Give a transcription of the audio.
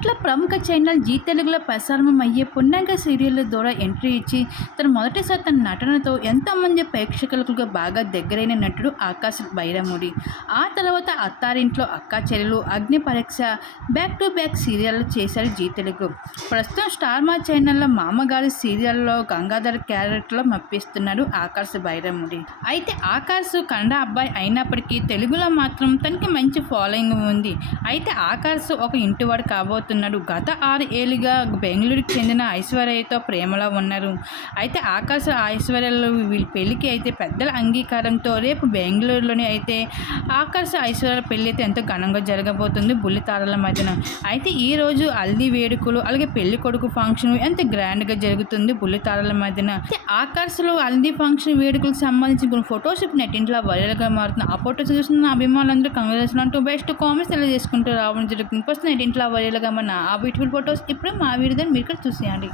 ఇప్పట్లో ప్రముఖ channel G తెలుగులో ప్రసారం అయ్యే పుణ్యంగా సీరియల్ ద్వారా ఎంట్రీ ఇచ్చి తన మొదటిసారి తన నటనతో ఎంతోమంది ప్రేక్షకులకు బాగా దగ్గరైన నటుడు ఆకాశ్ బైరముడి. ఆ తర్వాత అత్తారింట్లో Akka Chellelu Agni Pariksha back to back serial చేశారు జీ తెలుగు. ప్రస్తుతం స్టార్ మా ఛానల్లో మామగారి సీరియల్లో గంగాధర్ క్యారెక్టర్లో మప్పిస్తున్నాడు ఆకాశ్ బైరముడి. అయితే ఆకాశ్ కన్నడ అబ్బాయి అయినప్పటికీ తెలుగులో మాత్రం తనకి మంచి ఫాలోయింగ్ ఉంది. అయితే ఆకాశ్ ఒక ఇంటివాడు మాట్లాడుతున్నాడు. గత ఆరు ఏళ్ళుగా బెంగళూరుకి చెందిన ఐశ్వర్యతో ప్రేమలో ఉన్నారు. అయితే ఆకాశ ఐశ్వర్యలు వీళ్ళ పెళ్ళికి అయితే పెద్దల అంగీకారంతో రేపు బెంగళూరులోనే అయితే ఆకాశ ఐశ్వర్యాల పెళ్ళి అయితే ఎంతో ఘనంగా జరగబోతుంది బుల్లితారల మధ్యన. అయితే ఈ రోజు హల్దీ వేడుకలు అలాగే పెళ్ళి కొడుకు ఫంక్షన్ ఎంత గ్రాండ్గా జరుగుతుంది బుల్లితారల మధ్యన. ఆకాశలో హల్దీ ఫంక్షన్ వేడుకలకు సంబంధించిన కొన్ని ఫొటోస్ ఇప్పుడు నెట్టింట్లో వైరల్గా మారుతుంది. ఆ ఫొటోస్ చూసిన అభిమానులందరూ కంగ్రెస్ అంటూ బెస్ట్ కామెంట్స్ తెలియజేసుకుంటూ రావడం జరుగుతుంది. ఫస్ట్ నెట్టింట్లో వైరల్గా మన ఆ బ్యూటిఫుల్ ఫొటోస్ ఇప్పుడు మా వీడియో మీరు ఇక్కడ చూసేయండి.